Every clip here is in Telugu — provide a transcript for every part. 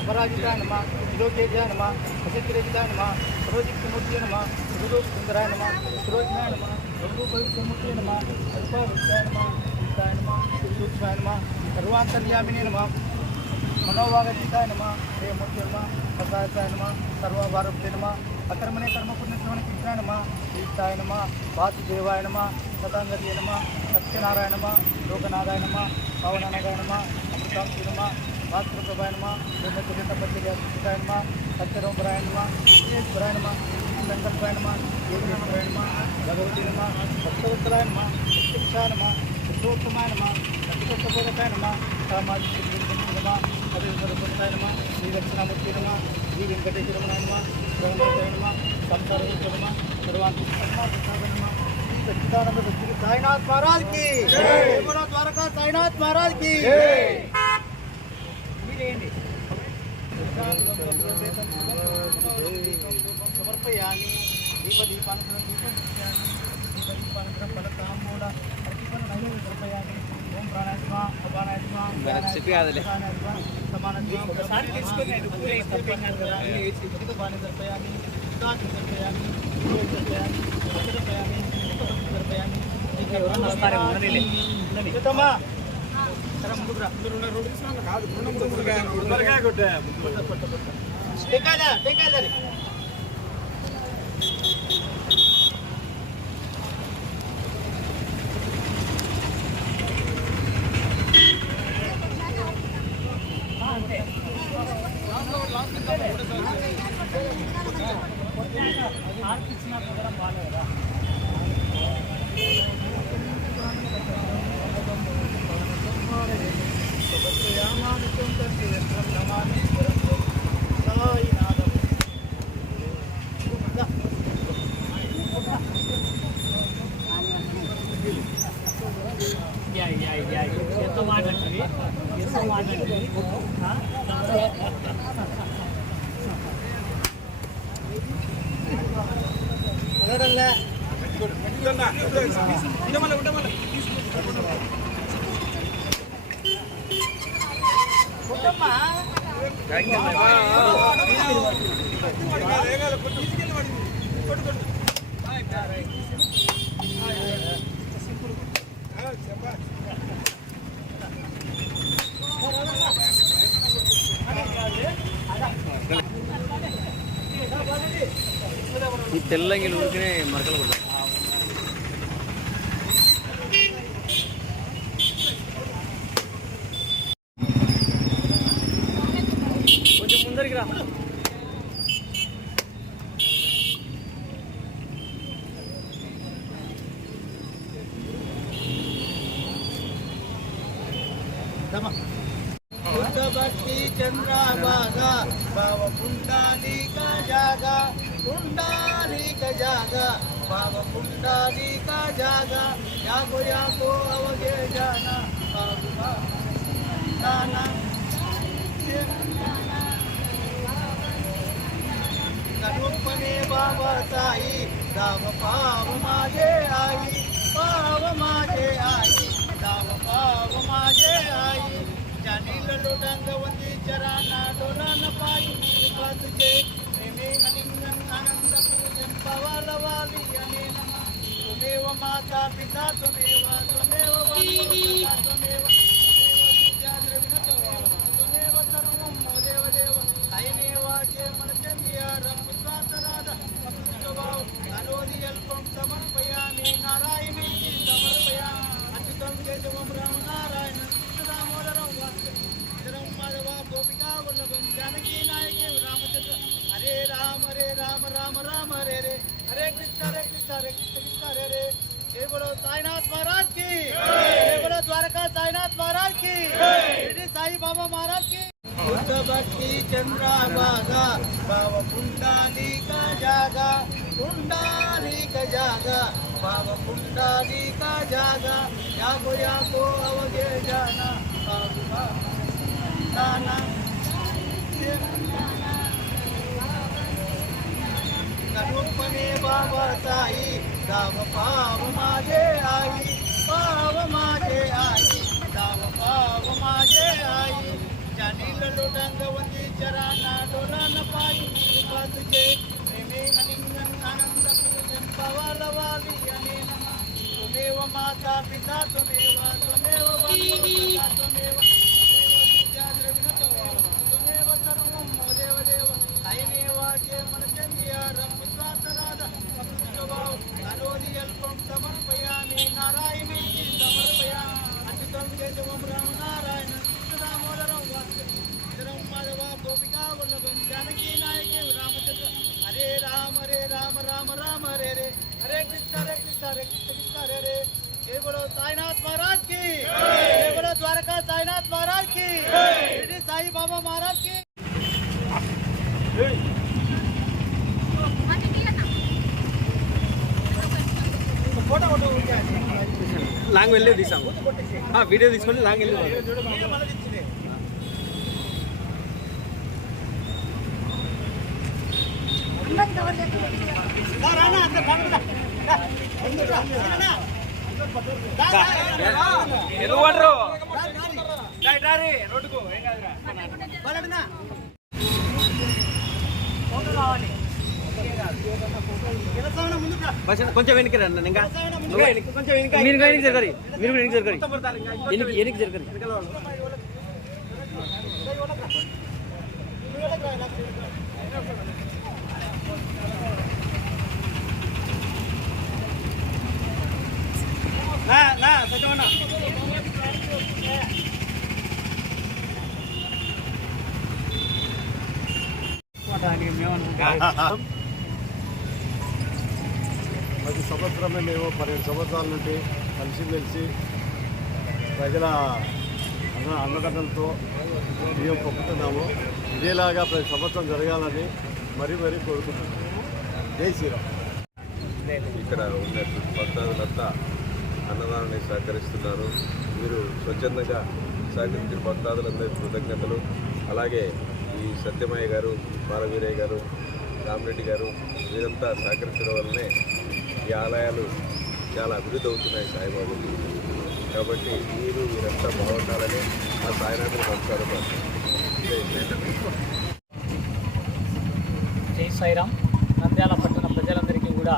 अपराजिताय नमः, विलोकेजाय नमः, असिद्धिरेजिताय नमः, सर्वजित्मूर्तये नमः, सुरूपसुन्दराय नमः, सुरोजनाय नमः, सर्वोपवित्रमूर्तये नमः, सर्वाविद्याय नमः, गीताय नमः, सूक्ष्माय नमः, सर्वान्तर्यामिने नमः, मनोभागजिताय नमः, प्रेमूर्तये नमः, प्रसादाय नमः, सर्वभारभूते नमः, अकर्मणे कर्मपुण्यश्रवणकीर्तनाय नमः, ईष्टाय नमः, वासुदेवाय नमः, सदांगतिये नमः, सत्यनारायण नमः, लोकनाथाय नमः, पावनानाय नमः, अमृतांशे नमः, मातृप्रभाय नमः, ब्रह्मचर्यपत्यय नमः, सत्यरोपराय नमः, ईश्वराय नमः, संकल्पाय नमः, योगेश्वराय नमः, भगवती नमः, भक्तवत्सलाय नमः, शिक्षाय नमः, पुरुषोत्तमाय नमः, सत्यप्रबोधकाय नमः, सामाजिक नमः, अभिवृद्धिपथाय नमः, श्री दक्षिणामूर्ति नमः, श्री वेंकटेश्वरमणाय नमः, ब्रह्मदेवाय नमः, संसाररूप नमः, सर्वांतरात्मा नमः, श्री सच्चिदानंद सद्गुरु साईनाथ महाराज की जय। बोलो द्वारका साईनाथ महाराज की जय। समर्पयामि दीपदीपानन्तरं फलताम्बूल अर्पितं नैवेद्यं समर्पयामि। ओम प्राणायाम उपानायाम समानायाम ఒకసారి తీసుకొని పూరే తప్పేంగారు ఇది బానే సమర్పయామి దాచి సమర్పయామి సమర్పయామి సమర్పయామి సమర్పయామి ఇక ఎవరన్నా వస్తారే ఉండనిలే చూద్దామా సరే ముందురా రోడ్డు తీసుకున్నా కాదు గుండె కొట్టే టెంకాయదా ఎంతో మాట్లాడుతుంది ఈ తెల్లంగి ఊరికనే మరకలు పడతాయి. కొంచెం ముందరికి రా. भक्ति चंद्राभागा भाव पुंडाली का जागा भाव पुंडाली का जागा यागो अवगे जाना करूपणे बाबा ताई दाव पाव माझे आई दाव पाव माझे आई जानील लोटांगवती चराना डोलान पायी तुझे प्रेमे अलिंगन आनंद पूजन पवालवाली अने नमः त्वमेव माता पिता त्वमेव बन्धुसखा त्वमेव विद्या द्रविण त्वमेव सर्वं देव अयमेवाचे मनचन्द्रिया रपुत्रातराद अपुत्रभाव करोति अल्पं समर्पयामि नारायणे समर्पयामि अच्युतं केशवं रामनारायण दामोदरं वासुदेवं माधव गोपिका वल्लभं जानकी नायके रामचंद्र हरे राम राम राम हरे हरे कृष्ण कृष्ण हरे हरे जय बोलो साईनाथ महाराज की जय बोलो द्वारका साईनाथ महाराज की जय साई बाबा महाराज की बुद्ध भक्ति चंद्राभागा भाव पुंडाली का जागा भाव पुंडाली का जागा यागो अवगे जाना साई दाव पाव माझे आई पाव माझे आई दाव पाव माझे आई जानील लोटंगवती चराना डोलान पायी तुझे प्रेमे अलिंगन आनंद पूजन पवालवाली अने नमः त्वमेव माता पिता त्वमेव त्वमेव बन्धुसखा त्वमेव विद्या द्रविण त्वमेव सर्वं देव देव अयमेवाचे मनचन्द्रियारं पुत्रातनाद अकृतभाव करोति अल्पं समर्पयामि नारायणी समर्पयामि अच्युतं केशवं रामनारायणं कृष्णदामोदरं वासुदेवं माधव गोपिका वल्लभं जानकी नायके रामचंद्र हरे राम राम राम हरे हरे हरे कृष्ण हरे कृष्ण हरे हरे जय बोलो साईनाथ महाराज की जय बोलो द्वारका साईनाथ महाराज की शिरडी साई बाबा महाराज की లాంగ్ వెళ్ళే తీసాము వీడియో తీసుకొని లాంగ్ వెళ్ళి ఎందుకు పడరు రోడ్డుకు కొంచెం వెనక్కి రండి ఇంకా కొంచెం మీరు వెనక్కి జరగరు మీరు వెనక్కి జరగరు వెనక్కి జరగరు ప్రతి సంవత్సరమే మేము 12 సంవత్సరాల నుండి కలిసిమెలిసి ప్రజల అన్నదండలతో బియ్యం పంపుతున్నాము. ఇదేలాగా ప్రతి సంవత్సరం జరగాలని మరీ కోరుకుంటున్నాము. జై శ్రీరామ్. ఇక్కడ ఉన్న భక్తాదులంతా అన్నదానాన్ని సహకరిస్తున్నారు. మీరు స్వచ్ఛందంగా సహకరించిన భక్తాదులందరికీ కృతజ్ఞతలు. అలాగే ఈ సత్యమయ్య గారు, బాలవీరయ్య గారు, రామరెడ్డి గారు వీరంతా సహకరించడం వల్లనే ఈ ఆలయాలు చాలా అభివృద్ధి అవుతున్నాయి సాయిబాబాకి. కాబట్టి వీరంతా బాగుండాలని ఆ సాయినాథుని నమస్కారం. జై సాయిరామ్. నంద్యాల పట్టణ ప్రజలందరికీ కూడా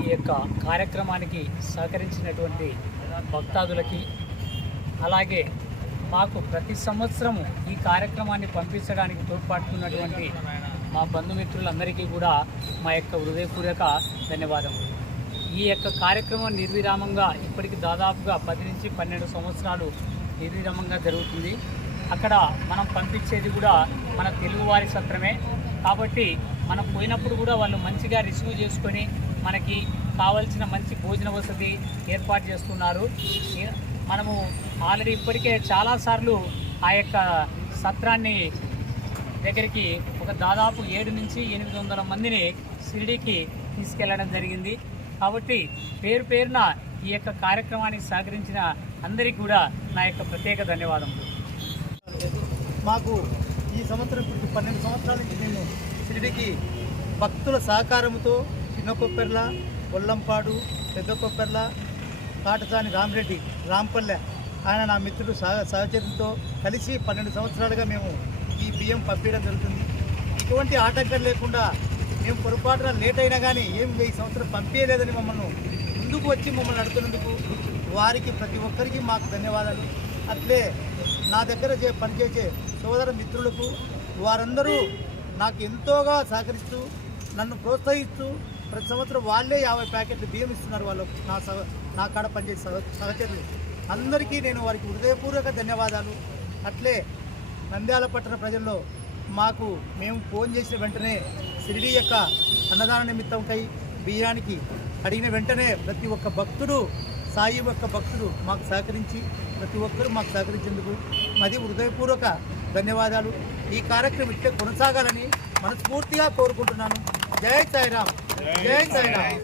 ఈ యొక్క కార్యక్రమానికి సహకరించినటువంటి భక్తాదులకి, అలాగే మాకు ప్రతి సంవత్సరము ఈ కార్యక్రమాన్ని పంపించడానికి తోడ్పడుతున్నటువంటి మా బంధుమిత్రులందరికీ కూడా మా యొక్క హృదయపూర్వక ధన్యవాదములు. ఈ యొక్క కార్యక్రమం నిర్విరామంగా ఇప్పటికి దాదాపుగా 10 నుంచి 12 సంవత్సరాలు నిర్విరామంగా జరుగుతుంది. అక్కడ మనం పంపించేది కూడా మన తెలుగువారి సత్రమే కాబట్టి మనం పోయినప్పుడు కూడా వాళ్ళు మంచిగా రిసీవ్ చేసుకొని మనకి కావాల్సిన మంచి భోజన వసతి ఏర్పాటు చేస్తున్నారు. మనము ఆల్రెడీ ఇప్పటికే చాలాసార్లు ఆ యొక్క సత్రాన్ని దగ్గరికి ఒక దాదాపు 7 నుంచి 800 మందిని షిరిడీకి తీసుకెళ్లడం జరిగింది. కాబట్టి పేరున ఈ యొక్క కార్యక్రమానికి సహకరించిన అందరికీ కూడా నా యొక్క ప్రత్యేక ధన్యవాదములు. మాకు ఈ సంవత్సరం 12 సంవత్సరాల నుంచి మేము షిరిడీకి భక్తుల సహకారంతో చిన్న కొప్పెర్ల, గొల్లంపాడు, పెద్ద కొప్పెర్ల, కాటసాని రామరెడ్డి, రాంపల్లె ఆయన నా మిత్రుడు సహచరులతో కలిసి 12 సంవత్సరాలుగా మేము ఈ బియ్యం పంపించడం జరుగుతుంది. ఎటువంటి ఆటంకం లేకుండా మేము పొరపాటున లేట్ అయినా కానీ ఈ సంవత్సరం పంపించలేదని మమ్మల్ని ముందుకు వచ్చి మమ్మల్ని నడుతున్నందుకు వారికి ప్రతి ఒక్కరికి మాకు ధన్యవాదాలు. అట్లే నా దగ్గర పనిచేసే సోదర మిత్రులకు వారందరూ నాకు ఎంతోగా సహకరిస్తూ నన్ను ప్రోత్సహిస్తూ ప్రతి సంవత్సరం వాళ్ళే 50 ప్యాకెట్లు బియ్యం ఇస్తున్నారు. వాళ్ళు నా కాడ పనిచేసే సహచరులు అందరికీ నేను వారికి హృదయపూర్వక ధన్యవాదాలు. అట్లే నంద్యాల పట్టణ ప్రజల్లో మేము ఫోన్ చేసిన వెంటనే షిరిడీ యొక్క అన్నదాన నిమిత్తంకై బియ్యానికి అడిగిన వెంటనే ప్రతి ఒక్క భక్తుడు, సాయి యొక్క భక్తుడు మాకు సహకరించి ప్రతి ఒక్కరూ మాకు సహకరించేందుకు మాది హృదయపూర్వక ధన్యవాదాలు. ఈ కార్యక్రమం ఇట్లే కొనసాగాలని మనస్ఫూర్తిగా కోరుకుంటున్నాను. జై సాయిరామ్. జై సాయిరామ్.